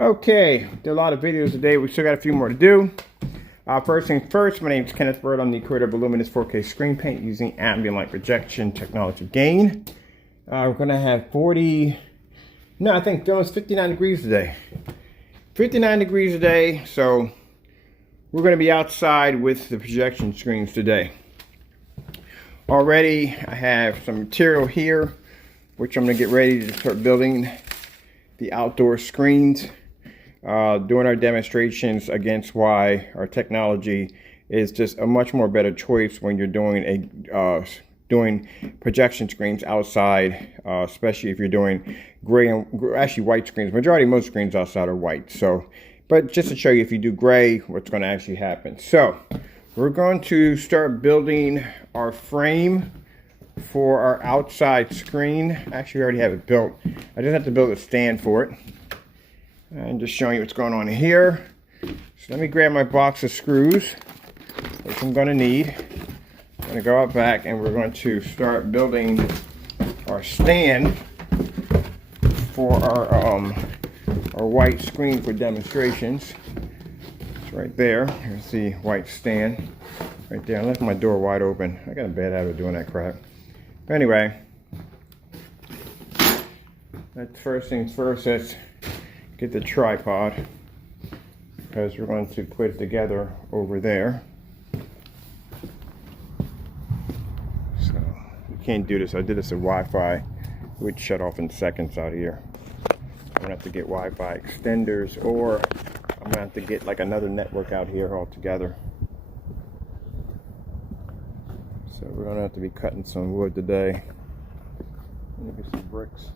Okay, did a lot of videos today. We still got a few more to do. First things first, my name is Kenneth Bird. I'm the creator of Illuminous 4K screen paint using ambient light projection technology gain. We're going to have 59 degrees today. 59 degrees today, so we're going to be outside with the projection screens today. Already, I have some material here, which I'm going to get ready to start building the outdoor screens. Doing our demonstrations against why our technology is just a much more better choice when you're doing doing projection screens outside, especially if you're doing gray and actually white screens. Most screens outside are white. So, but just to show you, if you do gray, what's going to actually happen. So, we're going to start building our frame for our outside screen. Actually, we already have it built. I just have to build a stand for it. And just showing you what's going on here. So let me grab my box of screws, which I'm going to need. I'm going to go out back and we're going to start building our stand for our white screen for demonstrations. It's right there. Here's the white stand right there. I left my door wide open. I got a bad habit of doing that crap. But anyway, that's first things first. Let's get the tripod, because we're going to put it together over there. So you can't do this. I did this at Wi-Fi. It would shut off in seconds out here. I'm gonna have to get Wi-Fi extenders, or I'm gonna have to get like another network out here altogether. So we're gonna have to be cutting some wood today. Let me get some bricks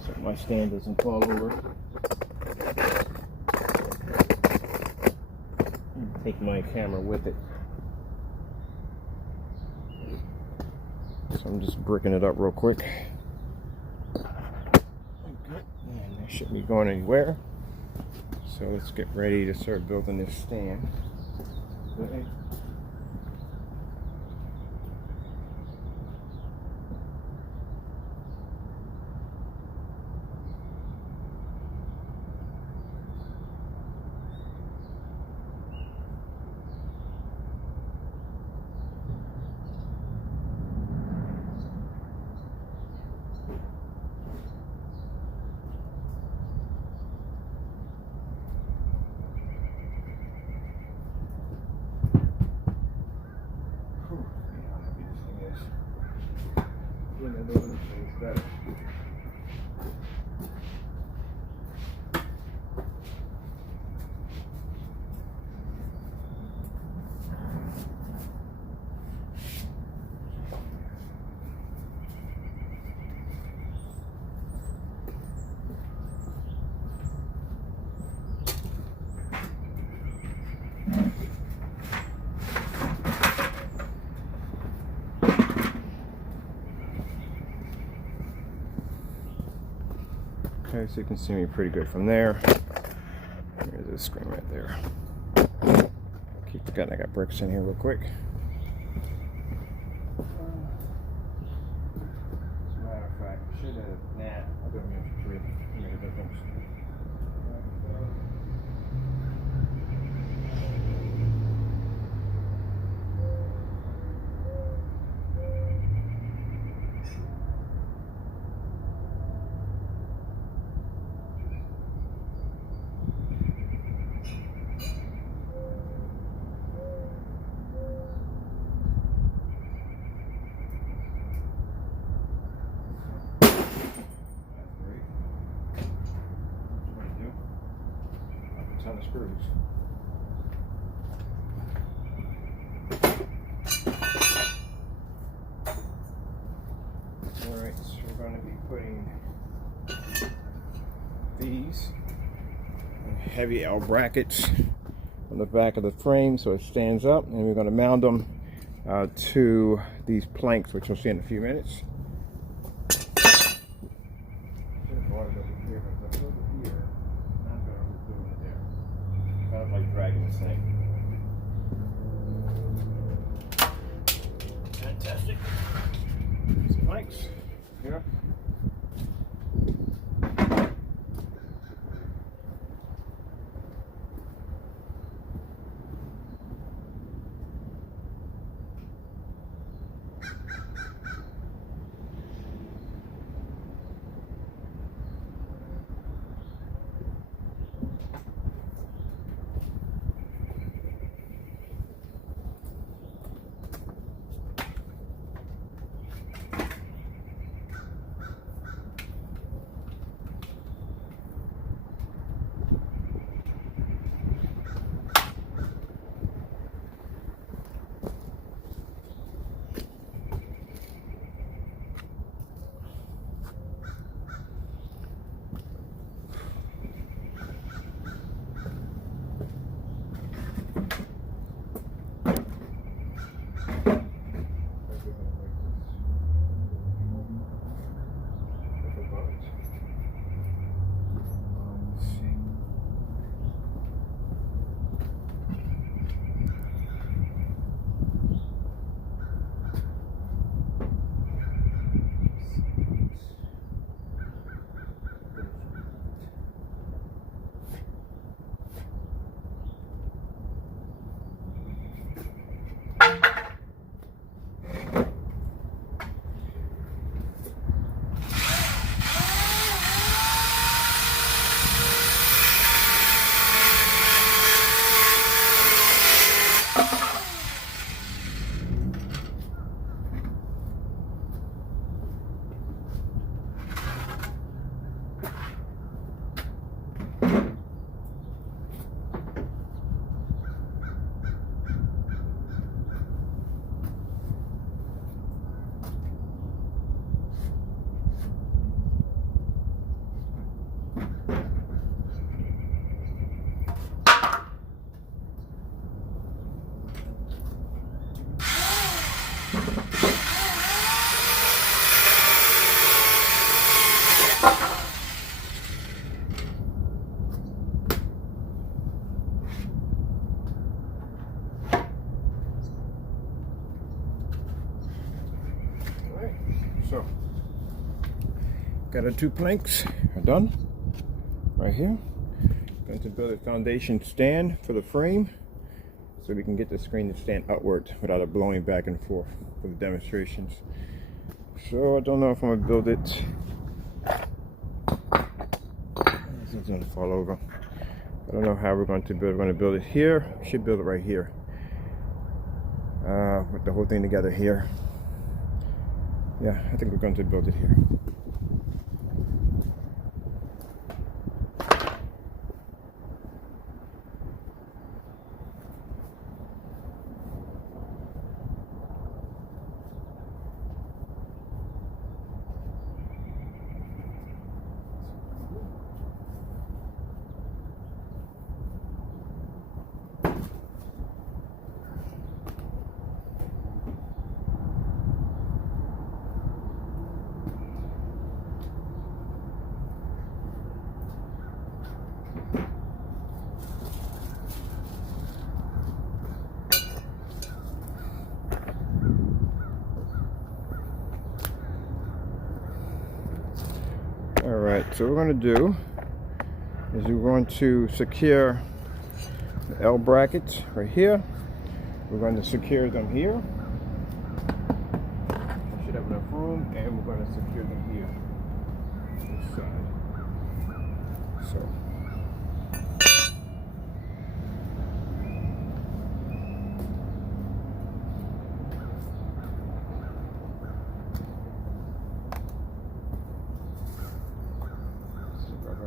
so my stand doesn't fall over. Take my camera with it. So I'm just bricking it up real quick. And that shouldn't be going anywhere. So let's get ready to start building this stand. Okay. Okay, so you can see me pretty good from there. There's this screen right there. Keep forgetting I got bricks in here real quick. As a matter of fact, I should have. Nah, I'll do an extra tree. Make a difference. On the screws. Alright, so we're going to be putting these heavy L brackets on the back of the frame so it stands up, and we're going to mount them to these planks, which you'll see in a few minutes. Like dragging this thing. Fantastic. Some mics here. Got our 2 planks are done right here. Going to build a foundation stand for the frame so we can get the screen to stand upward without it blowing back and forth for the demonstrations. So I don't know if I'm going to build it. This is going to fall over. I don't know how we're going to build it. We're going to build it here. We should build it right here. With the whole thing together here. Yeah, I think we're going to build it here. Alright, so what we're going to do is we're going to secure the L brackets right here. We're going to secure them here. We should have enough room, and we're going to secure them here. This side. So.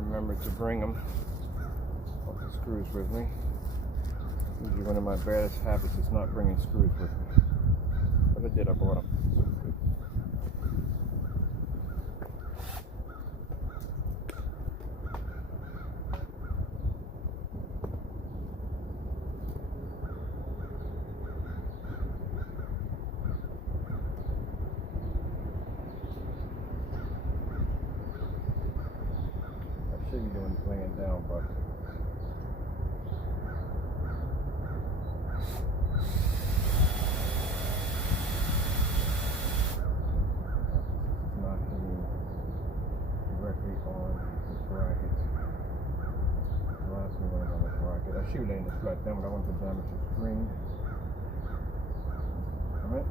Remember to bring them all the screws with me. Usually one of my baddest habits is not bringing screws with me. But I did, I bought them. Should be doing this laying down, but it's not hitting directly on this bracket. The last one went on this bracket. I should lay this flat down, but I want to damage the screen. Alright.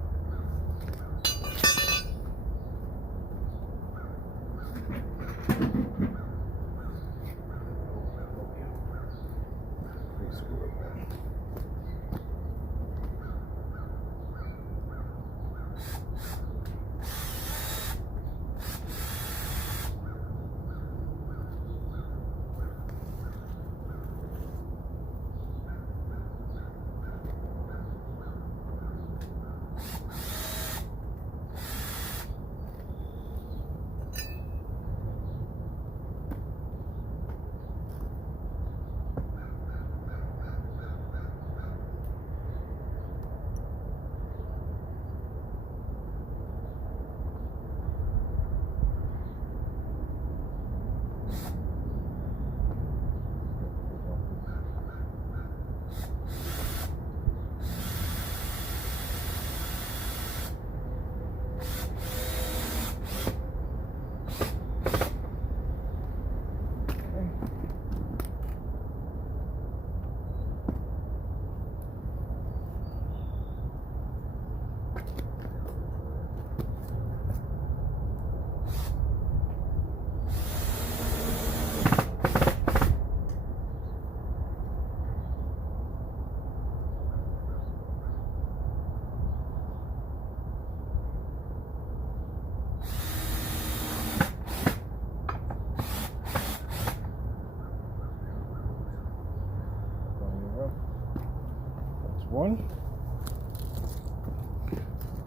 One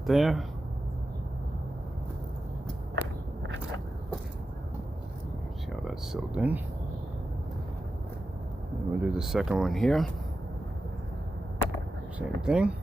there. See how that's sealed in. And we'll do the second one here. Same thing.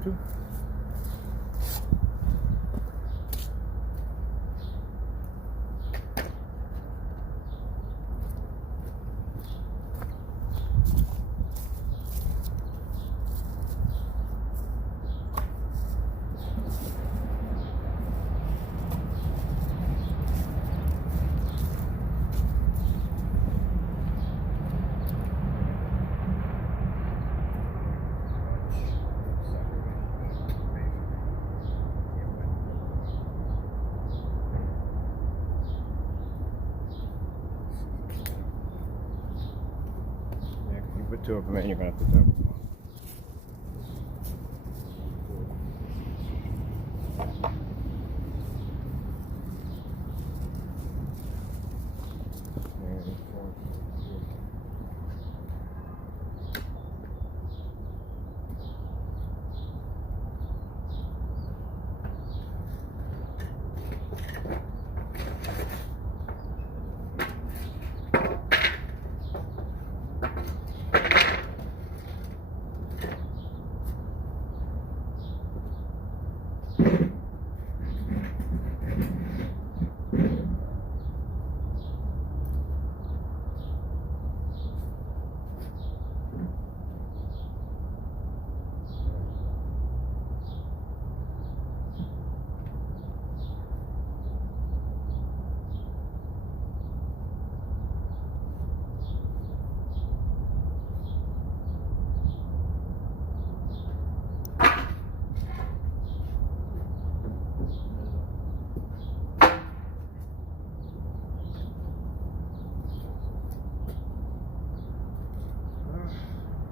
have to. Put two of them in, you're gonna have to do.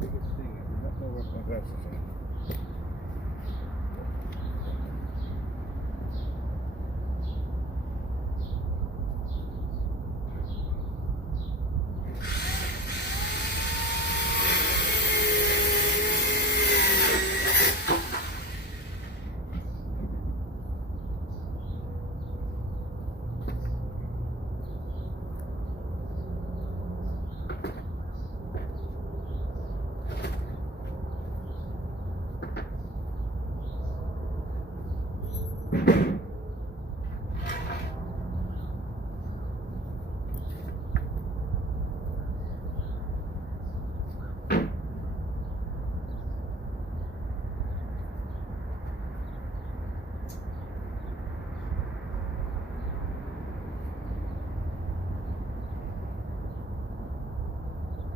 Biggest thing is you don't know what my glasses are.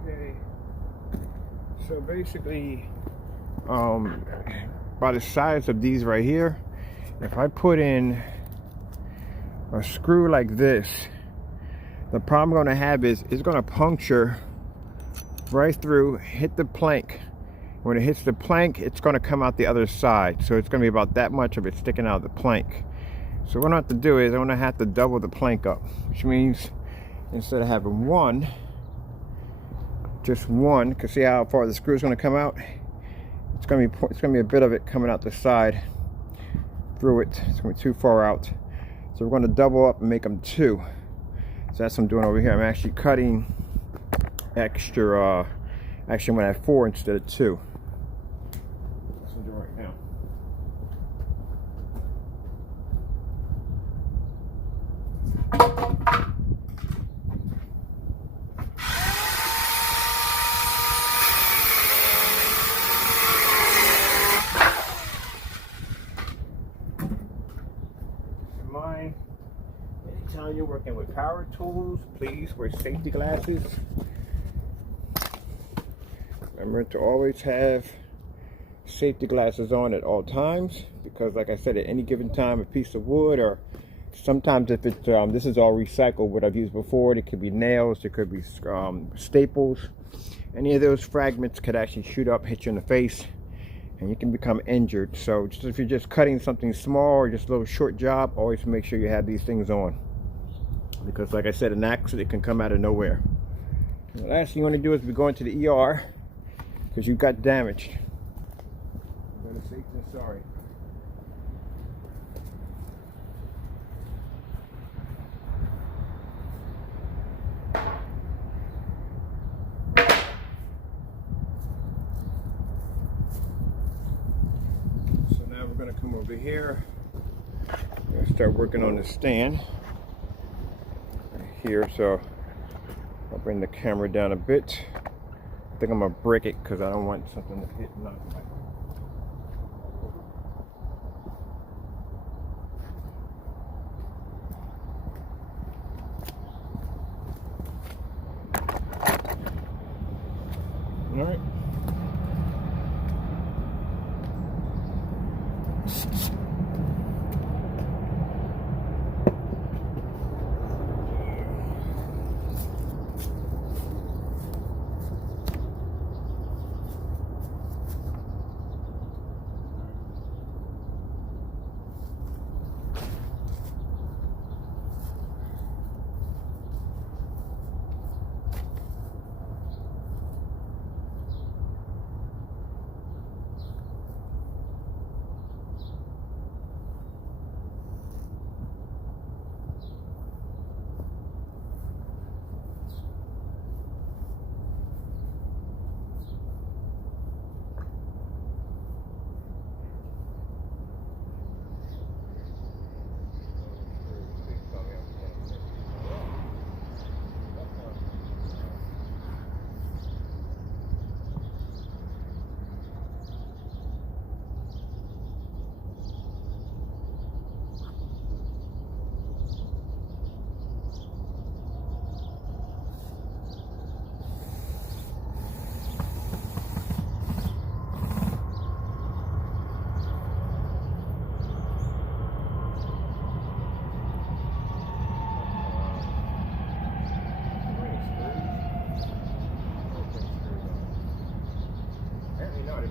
Okay, so basically, by the size of these right here, if I put in a screw like this, the problem I'm going to have is it's going to puncture right through, hit the plank. When it hits the plank, it's going to come out the other side, so it's going to be about that much of it sticking out of the plank. So what I have to do is I'm going to have to double the plank up, which means instead of having one, just one, because see how far the screw is going to come out. It's going to be a bit of it coming out the side through it. It's going to be too far out, so we're going to double up and make them two. So that's what I'm doing over here. I'm actually cutting extra. Actually, I'm going to have 4 instead of 2. That's what I'm doing right now. Anytime you're working with power tools, please wear safety glasses. Remember to always have safety glasses on at all times, because like I said, at any given time a piece of wood, or sometimes if it's this is all recycled, what I've used before, it could be nails, it could be staples, any of those fragments could actually shoot up, hit you in the face, and you can become injured. So just if you're just cutting something small or just a little short job, always make sure you have these things on, because like I said, an accident can come out of nowhere. The last thing you want to do is be going to the ER because you got damaged. Better safe than sorry. come over here. I'm gonna start working on the stand right here. So I'll bring the camera down a bit. I think I'm gonna break it because I don't want something to hit and knock my. All right.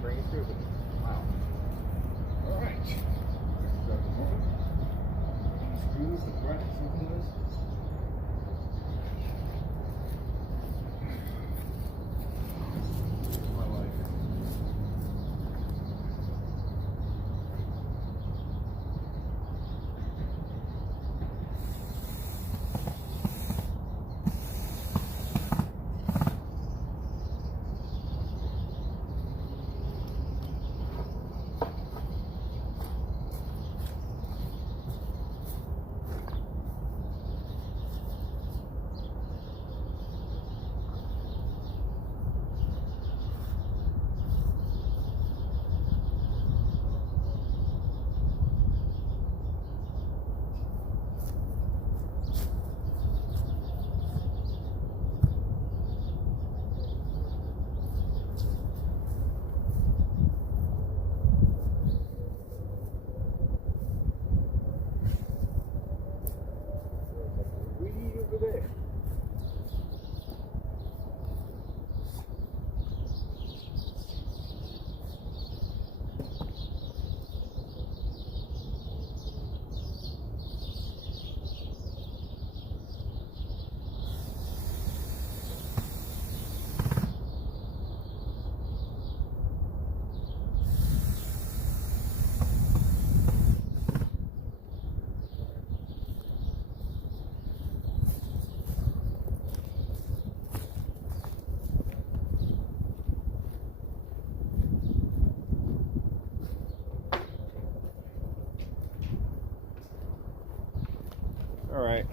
Bring it through. Wow. All right. Screws, the bracket, something like this. My life. All right.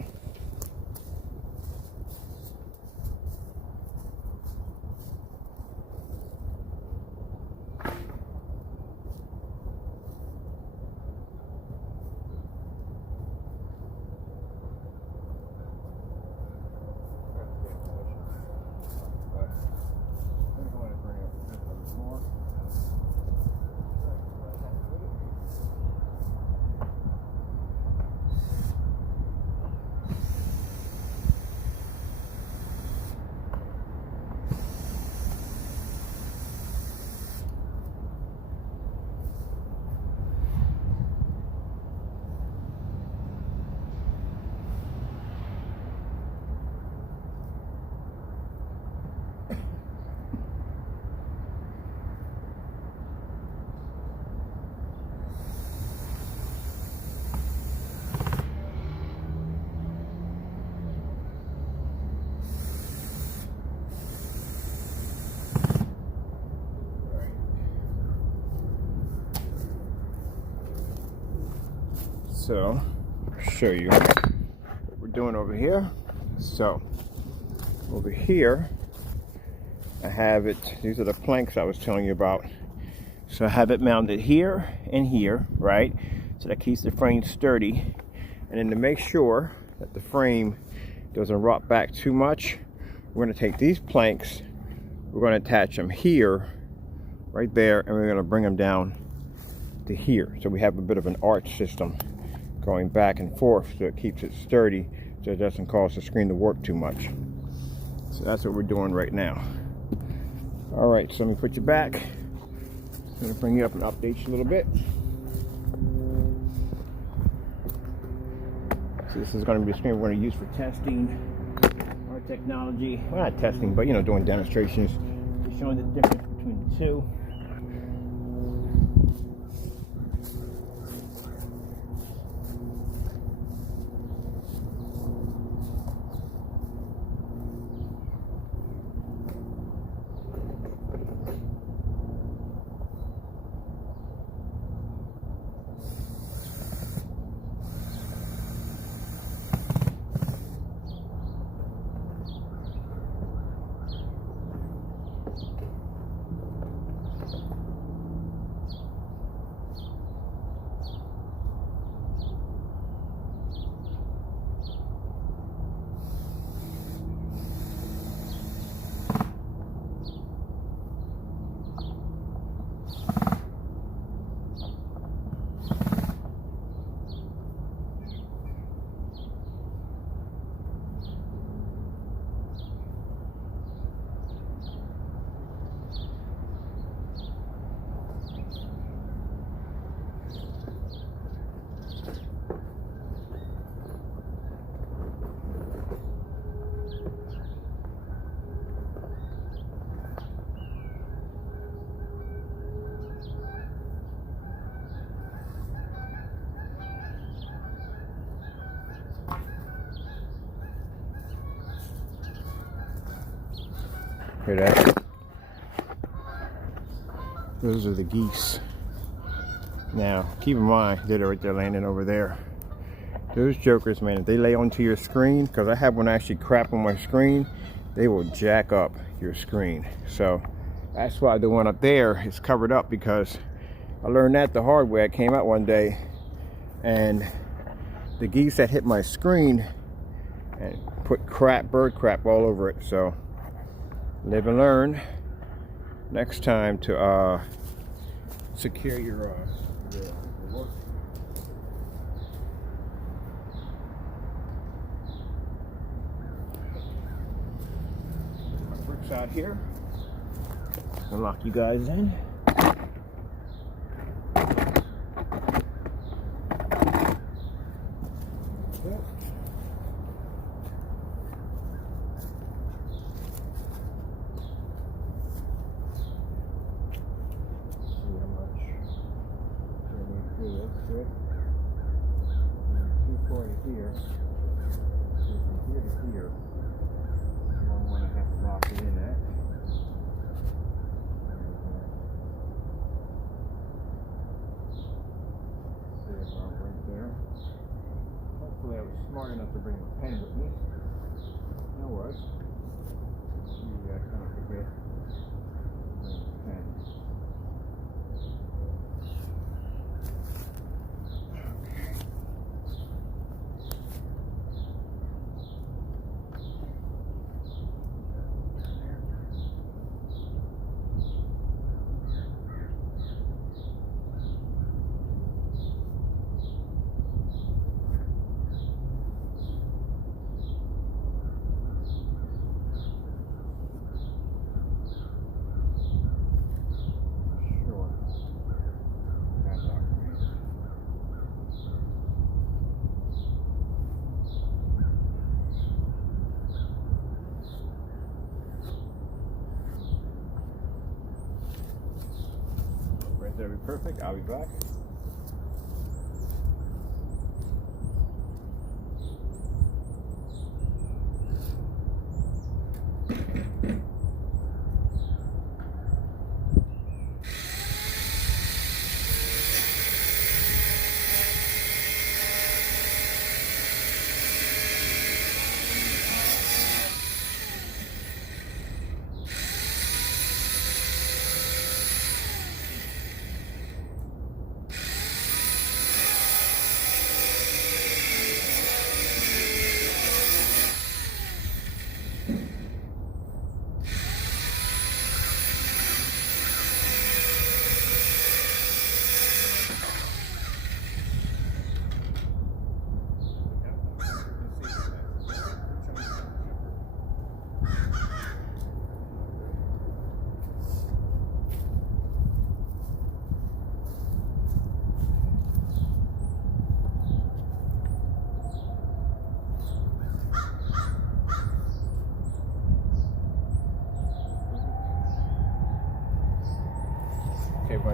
So, I'll show you what we're doing over here. So, over here, I have it, these are the planks I was telling you about. So I have it mounted here and here, right? So that keeps the frame sturdy. And then to make sure that the frame doesn't rot back too much, we're gonna take these planks, we're gonna attach them here, right there, and we're gonna bring them down to here. So we have a bit of an arch system going back and forth, so it keeps it sturdy, so it doesn't cause the screen to warp too much. So that's what we're doing right now. All right, so let me put you back. I'm gonna bring you up and update you a little bit. So this is gonna be the screen we're gonna use for testing our technology. Well, not testing, but doing demonstrations. Just showing the difference between the two. Hear that? Those are the geese. Now, keep in mind, they're right there landing over there. Those jokers, man, if they lay onto your screen, because I have one actually crap on my screen, they will jack up your screen. So that's why the one up there is covered up, because I learned that the hard way. I came out one day and the geese that hit my screen and put bird crap all over it. So live and learn. Next time to secure your work. My bricks out here. I'll lock you guys in. Good. And 240 here. So from here to here. I'm going to have to lock it in at. See about right there. Hopefully I was smart enough to bring a pen with me. I was. You kind of forget. Bring a pen. That'll be perfect. I'll be back.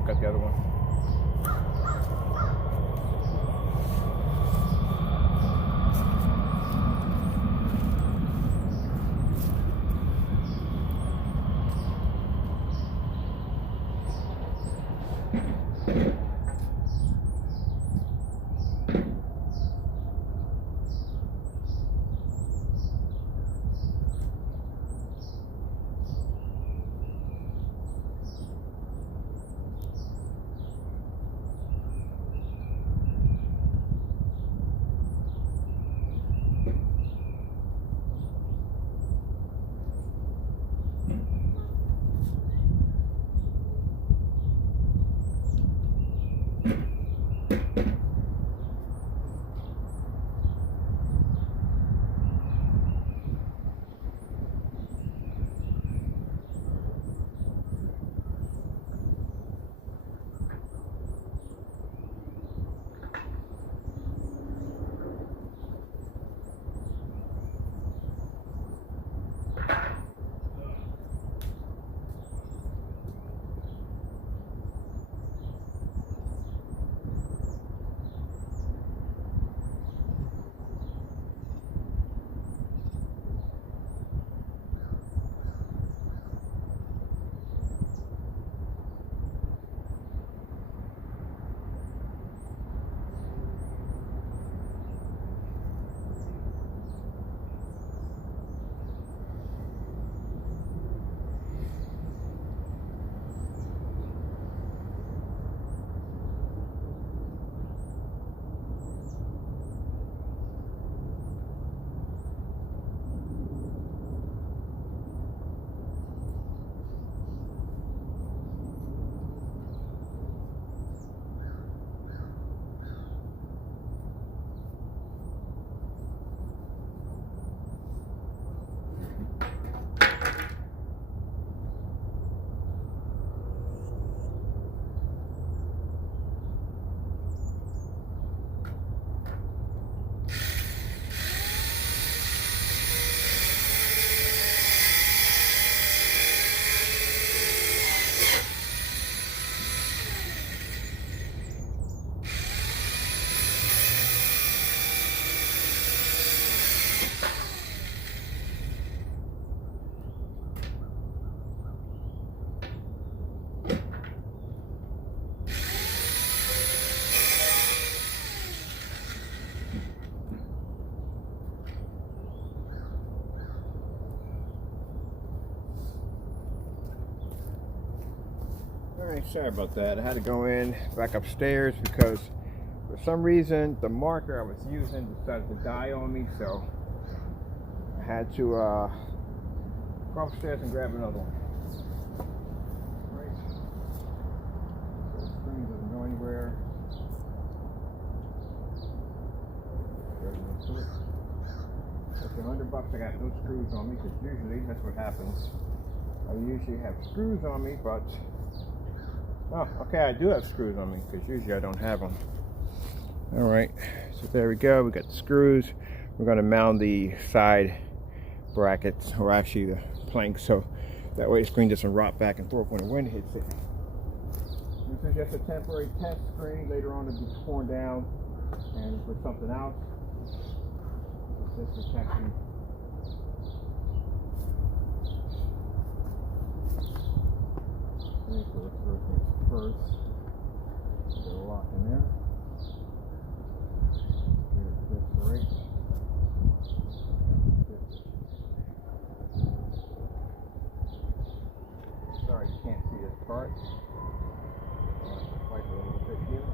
look at the other one. Alright, sorry about that. I had to go in back upstairs because for some reason the marker I was using decided to die on me, so I had to go upstairs and grab another one. Right. So the screen doesn't go anywhere. That's $100. I got no screws on me because usually that's what happens. I usually have screws on me, but oh, okay, I do have screws on me because usually I don't have them. All right, so there we go. We got the screws. We're going to mount the side brackets, or actually the plank, so that way the screen doesn't rock back and forth when the wind hits it. This is just a temporary test screen. Later on it'll be torn down and put something else. This protection. Okay, so let's work this first. Get a lock in there. Get this right. Sorry, you can't see this part. I'll have to fight a little bit here.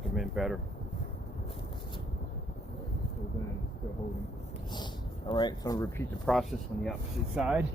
lock them in better. Still holding. All right, so I'll repeat the process on the opposite side.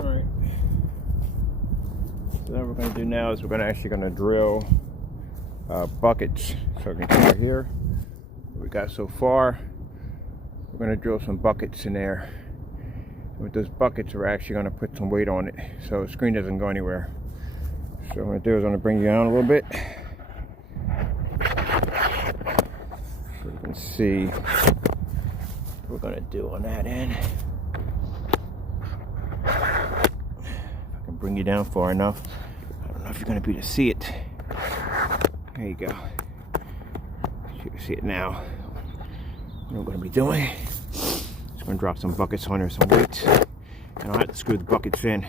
Alright, so then what we're going to do now is we're actually going to drill buckets. So we can come over here, what we got so far, we're going to drill some buckets in there. And with those buckets, we're actually going to put some weight on it so the screen doesn't go anywhere. So what I'm going to do is I'm going to bring you down a little bit so you can see what we're going to do on that end. Bring you down far enough. I don't know if you're going to be able to see it. There you go. You can see it now. What I'm going to be doing is going to drop some buckets on there, some weights, and I'll have to screw the buckets in.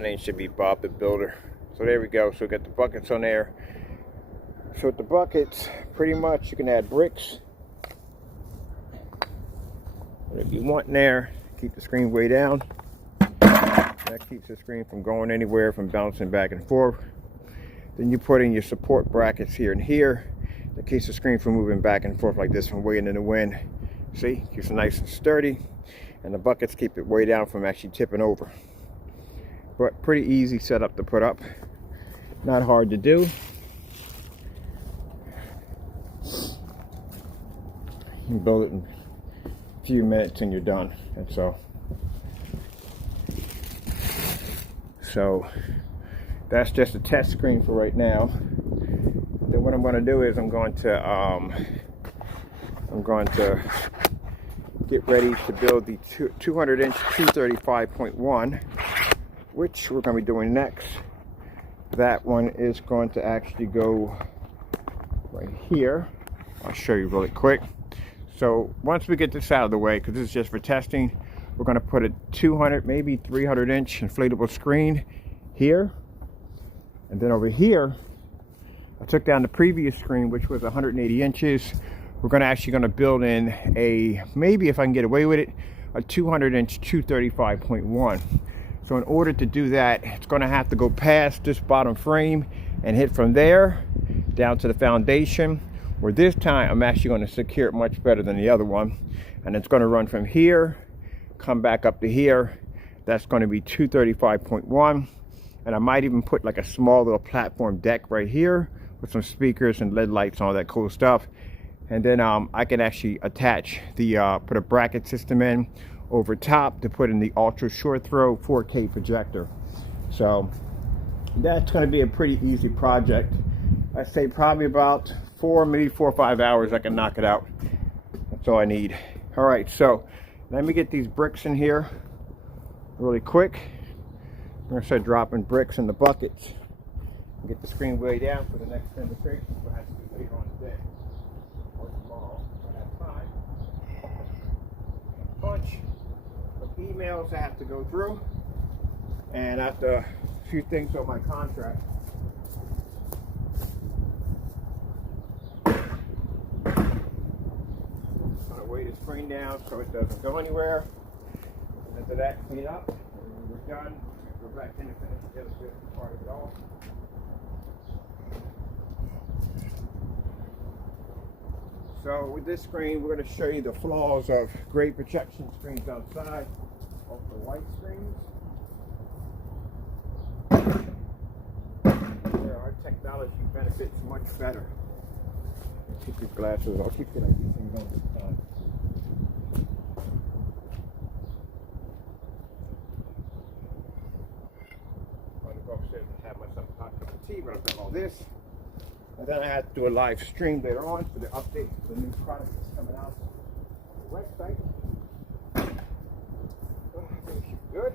My name should be Bob the Builder. So there we go. So we got the buckets on there. So with the buckets, pretty much you can add bricks. Whatever you want in there. Keep the screen way down. That keeps the screen from going anywhere, from bouncing back and forth. Then you put in your support brackets here and here. That keeps the screen from moving back and forth like this from waiting in the wind. See, keeps it nice and sturdy. And the buckets keep it way down from actually tipping over. But pretty easy setup to put up. Not hard to do. You can build it in a few minutes and you're done. That's all. So that's just a test screen for right now. Then what I'm going to do is I'm going to get ready to build the 200-inch 235.1, which we're going to be doing next. That one is going to actually go right here. I'll show you really quick. So once we get this out of the way, because this is just for testing, we're going to put a 200, maybe 300-inch inflatable screen here. And then over here, I took down the previous screen, which was 180 inches. We're actually going to build in a, maybe if I can get away with it, a 200-inch 235.1. So in order to do that, it's going to have to go past this bottom frame and hit from there down to the foundation. Where this time, I'm actually going to secure it much better than the other one. And it's going to run from here, come back up to here. That's going to be 235.1. And I might even put like a small little platform deck right here with some speakers and LED lights and all that cool stuff. And then I can actually attach the, put a bracket system in over top to put in the ultra short throw 4K projector. So that's going to be a pretty easy project. I say probably about maybe 4 or 5 hours I can knock it out. That's all I need. All right, so let me get these bricks in here really quick. I'm going to start dropping bricks in the buckets. Get the screen way down for the next demonstration. We'll have to do later on today or tomorrow when I have time. A bunch of emails I have to go through, and I have to a few things on my contract. Weigh the screen down so it doesn't go anywhere. And after that, clean up. And when we're done, go back in and finish the other good part of it all. So with this screen, we're going to show you the flaws of great projection screens outside, also white screens. Where our technology benefits much better. Keep these glasses. I'll keep you like these things on this time. I'm going to go upstairs and have myself a hot cup of tea, but I've done all this. And then I have to do a live stream later on for the update for the new product that's coming out on the website. Oh, I think she's good.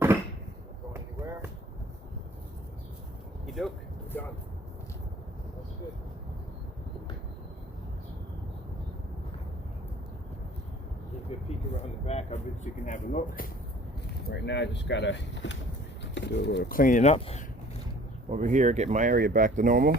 Not going anywhere. Doke, done. That's good. Give you a peek around the back of it so you can have a look. Right now I just gotta do a little cleaning up over here, get my area back to normal.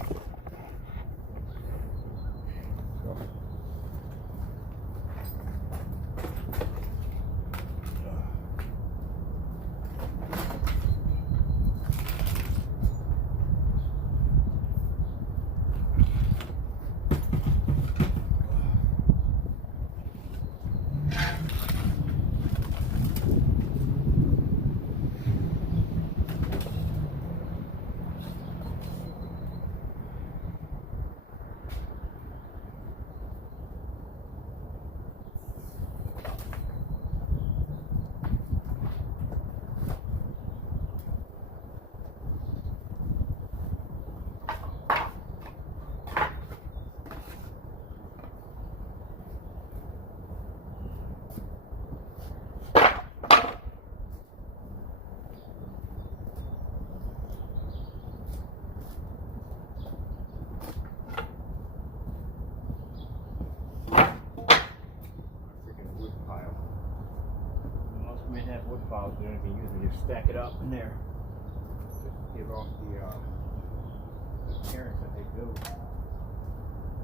can usually just stack it up in there. Just give off the appearance that they do.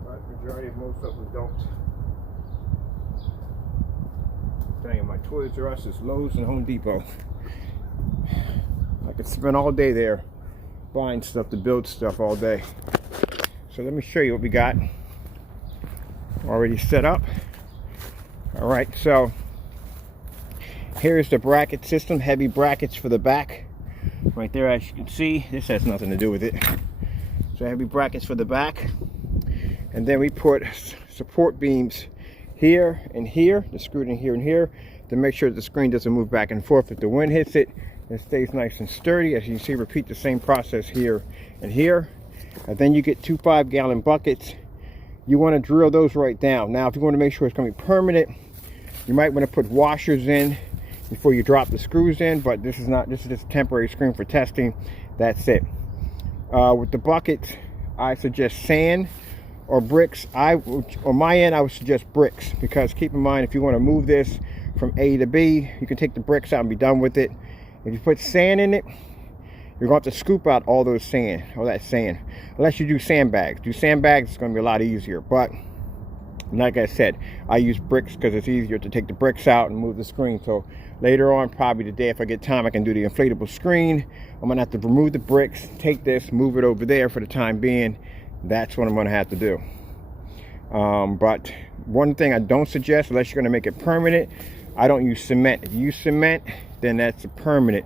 But majority of most of them don't. I'm telling you, my Toys R Us is Lowe's and Home Depot. I could spend all day there buying stuff to build stuff all day. So let me show you what we got already set up. All right, so here's the bracket system, heavy brackets for the back. Right there, as you can see, this has nothing to do with it. So heavy brackets for the back. And then we put support beams here and here, they're screwed in here and here, to make sure that the screen doesn't move back and forth. If the wind hits it, it stays nice and sturdy. As you can see, repeat the same process here and here. And then you get 2 5-gallon buckets. You want to drill those right down. Now, if you want to make sure it's going to be permanent, you might want to put washers in before you drop the screws in, but this is just a temporary screen for testing. That's it. With the buckets, I suggest sand or bricks. On my end, I would suggest bricks, because keep in mind, if you want to move this from A to B, you can take the bricks out and be done with it. If you put sand in it, you're going to have to scoop out all that sand. Unless you do sandbags. Do sandbags, it's going to be a lot easier. But like I said, I use bricks because it's easier to take the bricks out and move the screen. So later on, probably today, if I get time, I can do the inflatable screen. I'm going to have to remove the bricks, take this, move it over there for the time being. That's what I'm going to have to do. But one thing I don't suggest, unless you're going to make it permanent, I don't use cement. If you use cement, then that's a permanent.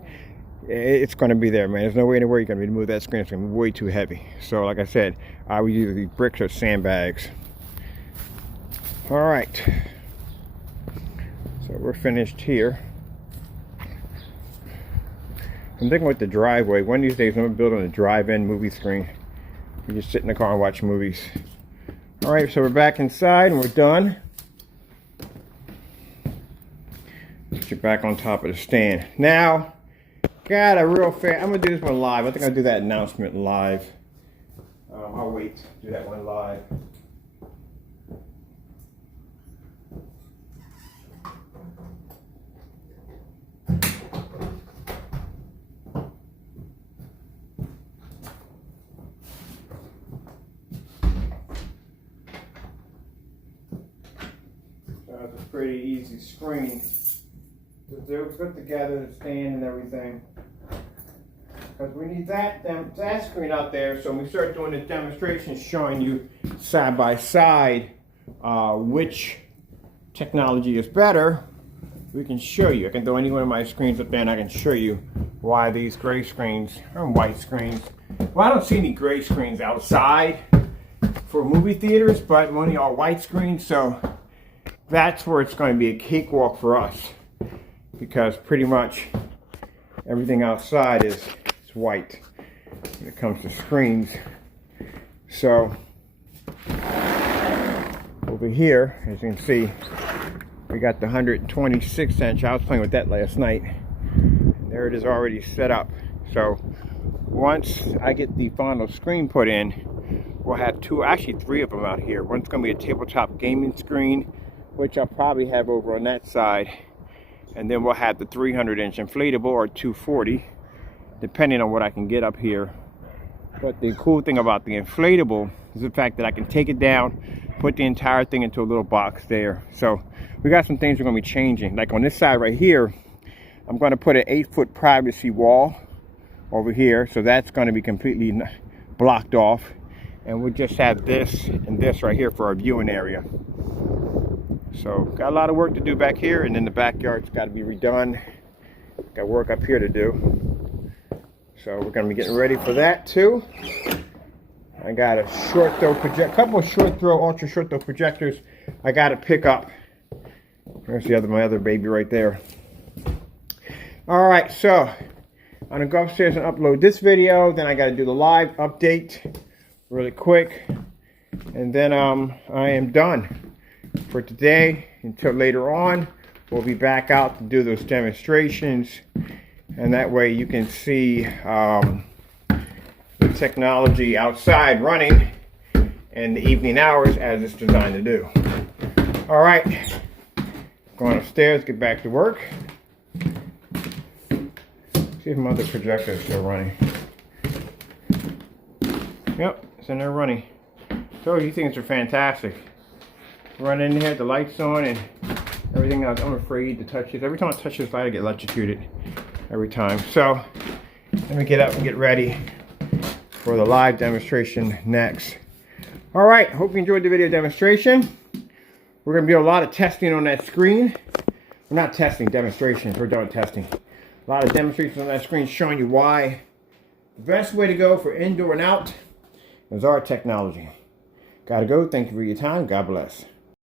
It's going to be there, man. There's no way anywhere you're going to be able to move that screen. It's going to be way too heavy. So like I said, I would use these bricks or sandbags. All right. So we're finished here. I'm thinking with the driveway, one of these days I'm going to build on a drive-in movie screen. You just sit in the car and watch movies. All right, so we're back inside and we're done. Put you back on top of the stand. Now, got a real fair. I'm gonna do this one live. I think I'll do that announcement live. I'll wait to do that one live. It's a pretty easy screen to do. Put together the stand and everything. Because we need that screen out there, so when we start doing the demonstrations showing you side by side which technology is better, we can show you. I can throw any one of my screens up there and I can show you why these gray screens or white screens. Well, I don't see any gray screens outside for movie theaters, but only all white screens, so that's where it's going to be a cakewalk for us, because pretty much everything outside is white when it comes to screens. So over here, as you can see, we got the 126 inch. I was playing with that last night. And there it is already set up. So once I get the final screen put in, we'll have three of them out here. One's going to be a tabletop gaming screen, which I'll probably have over on that side. And then we'll have the 300 inch inflatable or 240, depending on what I can get up here. But the cool thing about the inflatable is the fact that I can take it down, put the entire thing into a little box there. So we got some things we're going to be changing. Like on this side right here, I'm going to put an 8-foot privacy wall over here. So that's going to be completely blocked off. And we'll just have this and this right here for our viewing area. So got a lot of work to do back here, and then the backyard's got to be redone. Got work up here to do. So we're going to be getting ready for that too. I got a couple of short throw, ultra short throw projectors I got to pick up. There's my other baby right there. All right, so I'm going to go upstairs and upload this video. Then I got to do the live update really quick. And then I am done for today. Until later on, we'll be back out to do those demonstrations, and that way you can see the technology outside running in the evening hours as it's designed to do. All right, going upstairs, get back to work. See if my other projector is still running. Yep, it's in there running. So these things are fantastic. Run in here, the lights on and everything else. I'm afraid to touch it. Every time I touch this light, I get electrocuted. Every time. So let me get up and get ready for the live demonstration next. All right, hope you enjoyed the video demonstration. We're going to do a lot of testing on that screen. We're not testing, demonstrations. We're doing testing. A lot of demonstrations on that screen showing you why the best way to go for indoor and out is our technology. Gotta go. Thank you for your time. God bless.